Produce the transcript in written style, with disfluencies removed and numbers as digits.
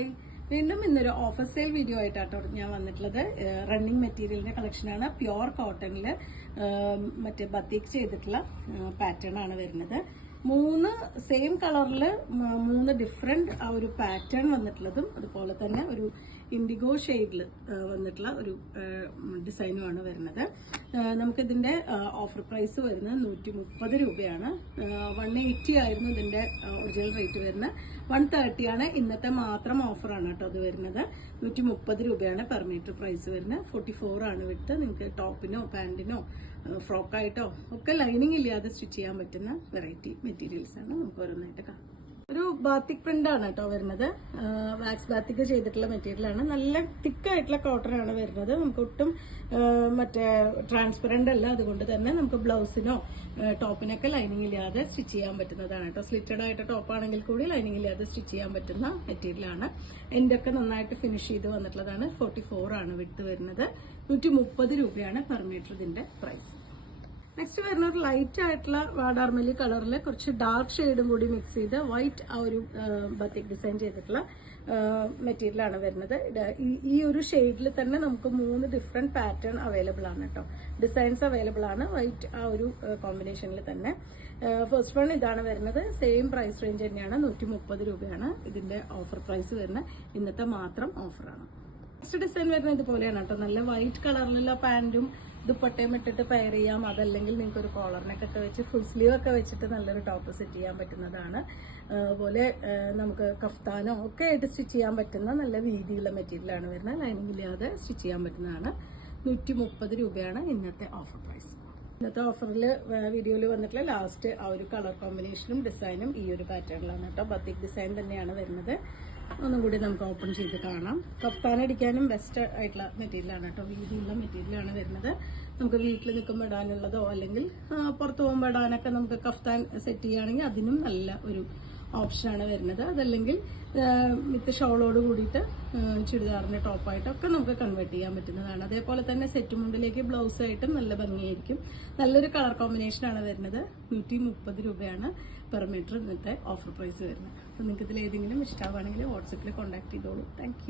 Hi, വീണ്ടും ഇന്നൊരു offer sale video ആയിട്ടാട്ടോ ഞാൻ വന്നിട്ടുള്ളത്. റണ്ണിങ് മെറ്റീരിയലിന്റെ കളക്ഷനാണ്. പ്യുവർ കോട്ടണില് മറ്റേ ബത്തീക്ക് ചെയ്തിട്ടുള്ള പാറ്റേൺ ആണ് വരുന്നത്. 3 സെയിം കളറിൽ 3 ഡിഫറെന്റ് ആ ഒരു പാറ്റേൺ വന്നിട്ടുള്ളതും അതുപോലെ തന്നെ ഒരു ഇൻഡിഗോ ഷെയ്ഡിൽ വന്നിട്ടുള്ള ഒരു ഡിസൈനുമാണ് വരുന്നത്. നമുക്കിതിന്റെ ഓഫർ പ്രൈസ് വരുന്നത് 130 രൂപയാണ്. 180 ആയിരുന്നു ഇതിന്റെ ഒറിജിനൽ റേറ്റ് വരുന്നത്. 130 ആണ് ഇന്നത്തെ മാത്രം ഓഫറാണ് കേട്ടോ അത് വരുന്നത്. 130 രൂപയാണ് പെർ മീറ്റർ പ്രൈസ് വരുന്നത്. 44 ആണ് വിട്ട്. നിങ്ങൾക്ക് ടോപ്പിനോ പാന്റിനോ ഫ്രോക്കായിട്ടോ ഒക്കെ ലൈനിങ് ഇല്ലാതെ സ്റ്റിച്ച് ചെയ്യാൻ പറ്റുന്ന വെറൈറ്റി മെറ്റീരിയൽസ് ആണ്. നമുക്ക് ഓരോന്നായിട്ട് കാണാം. ഒരു ബാത്തിക് പ്രിന്റ് ആണ് കേട്ടോ വരുന്നത്. വാക്സ് ബാത്തിക് ചെയ്തിട്ടുള്ള മെറ്റീരിയൽ ആണ്. നല്ല തിക്കായിട്ടുള്ള കോട്ടൺ ആണ് വരുന്നത്. നമുക്ക് ഒട്ടും മറ്റേ ട്രാൻസ്പെറന്റ് അല്ല. അതുകൊണ്ട് തന്നെ നമുക്ക് ബ്ലൗസിനോ ടോപ്പിനൊക്കെ ലൈനിങ് ഇല്ലാതെ സ്റ്റിച്ച് ചെയ്യാൻ പറ്റുന്നതാണ് കേട്ടോ. സ്ലിറ്റഡ് ആയിട്ട് ടോപ്പ് ആണെങ്കിൽ കൂടി ലൈനിങ് ഇല്ലാതെ സ്റ്റിച്ച് ചെയ്യാൻ പറ്റുന്ന മെറ്റീരിയൽ ആണ്. എന്റെ ഒക്കെ നന്നായിട്ട് ഫിനിഷ് ചെയ്ത് വന്നിട്ടുള്ളതാണ്. 44 ആണ് വിട്ട് വരുന്നത്. 130 രൂപയാണ് പെർ മീറ്റർ ഇതിന്റെ പ്രൈസ്. നെക്സ്റ്റ് വരുന്ന ഒരു ലൈറ്റ് ആയിട്ടുള്ള വാടാർമല്ലി കളറിൽ കുറച്ച് ഡാർക്ക് ഷെയ്ഡും കൂടി മിക്സ് ചെയ്ത് വൈറ്റ് ആ ഒരു ബത്തിക് ഡിസൈൻ ചെയ്തിട്ടുള്ള മെറ്റീരിയൽ ആണ് വരുന്നത്. ഈ ഒരു ഷെയ്ഡിൽ തന്നെ നമുക്ക് 3 ഡിഫറെന്റ് പാറ്റേൺ അവൈലബിൾ ആണ് കേട്ടോ. ഡിസൈൻസ് അവൈലബിൾ ആണ് വൈറ്റ് ആ ഒരു കോമ്പിനേഷനിൽ തന്നെ. ഫസ്റ്റ് വൺ ഇതാണ് വരുന്നത്. സെയിം പ്രൈസ് റേഞ്ച് തന്നെയാണ്. 130 രൂപയാണ് ഇതിന്റെ ഓഫർ പ്രൈസ് വരുന്നത്. ഇന്നത്തെ മാത്രം ഓഫറാണ്. നെക്സ്റ്റ് ഡിസൈൻ വരുന്നത് ഇതുപോലെയാണ് കേട്ടോ. നല്ല വൈറ്റ് കളറിലുള്ള പാന്റും ദുപ്പട്ടയും ഇട്ടിട്ട് പെയർ ചെയ്യാം. അതല്ലെങ്കിൽ നിങ്ങൾക്ക് ഒരു കോളറിനൊക്കെ വെച്ച് ഫുൾ സ്ലീവ് ഒക്കെ വെച്ചിട്ട് നല്ലൊരു ടോപ്പ് സെറ്റ് ചെയ്യാൻ പറ്റുന്നതാണ്. അതുപോലെ നമുക്ക് കഫ്താനോ ഒക്കെ ആയിട്ട് സ്റ്റിച്ച് ചെയ്യാൻ പറ്റുന്ന നല്ല വീതിയുള്ള മെറ്റീരിയലാണ് വരുന്നത്. ലൈനിങ് ഇല്ലാതെ സ്റ്റിച്ച് ചെയ്യാൻ പറ്റുന്നതാണ്. 130 രൂപയാണ് ഇന്നത്തെ ഓഫർ പ്രൈസ്. ഇന്നത്തെ ഓഫറിൽ വീഡിയോയിൽ വന്നിട്ടുള്ള ലാസ്റ്റ് ആ ഒരു കളർ കോമ്പിനേഷനും ഡിസൈനും ഈ ഒരു പാറ്റേണിലാണ് കേട്ടോ. ബത്തിക് ഡിസൈൻ തന്നെയാണ് വരുന്നത്. ഒന്നും കൂടി നമുക്ക് ഓപ്പൺ ചെയ്ത് കാണാം. കഫ്താൻ അടിക്കാനും ബെസ്റ്റ് ആയിട്ടുള്ള മെറ്റീരിയലാണ് കേട്ടോ. വീതിയുള്ള മെറ്റീരിയലാണ് വരുന്നത്. നമുക്ക് വീട്ടിൽ നിൽക്കുമ്പോൾ ഇടാനുള്ളതോ അല്ലെങ്കിൽ പുറത്ത് പോകുമ്പോൾ ഇടാനൊക്കെ നമുക്ക് കഫ്താൻ സെറ്റ് ചെയ്യുകയാണെങ്കിൽ അതിനും നല്ല ഒരു ഓപ്ഷനാണ് വരുന്നത്. അതല്ലെങ്കിൽ വിത്ത് ഷോളോട് കൂടിയിട്ട് ചുരിദാറിന്റെ ടോപ്പായിട്ടൊക്കെ നമുക്ക് കൺവേർട്ട് ചെയ്യാൻ പറ്റുന്നതാണ്. അതേപോലെ തന്നെ സെറ്റ് മുണ്ടിലേക്ക് ബ്ലൗസ് ആയിട്ടും നല്ല ഭംഗിയായിരിക്കും. നല്ലൊരു കളർ കോമ്പിനേഷനാണ് വരുന്നത്. 130 രൂപയാണ് പെർ മീറ്റർ ഇന്നത്തെ ഓഫർ പ്രൈസ് വരുന്നത്. അപ്പോൾ നിങ്ങൾക്ക് ഇതിൽ ഏതെങ്കിലും ഇഷ്ടമാണെങ്കിൽ വാട്സപ്പിൽ കോൺടാക്ട് ചെയ്തോളൂ. താങ്ക്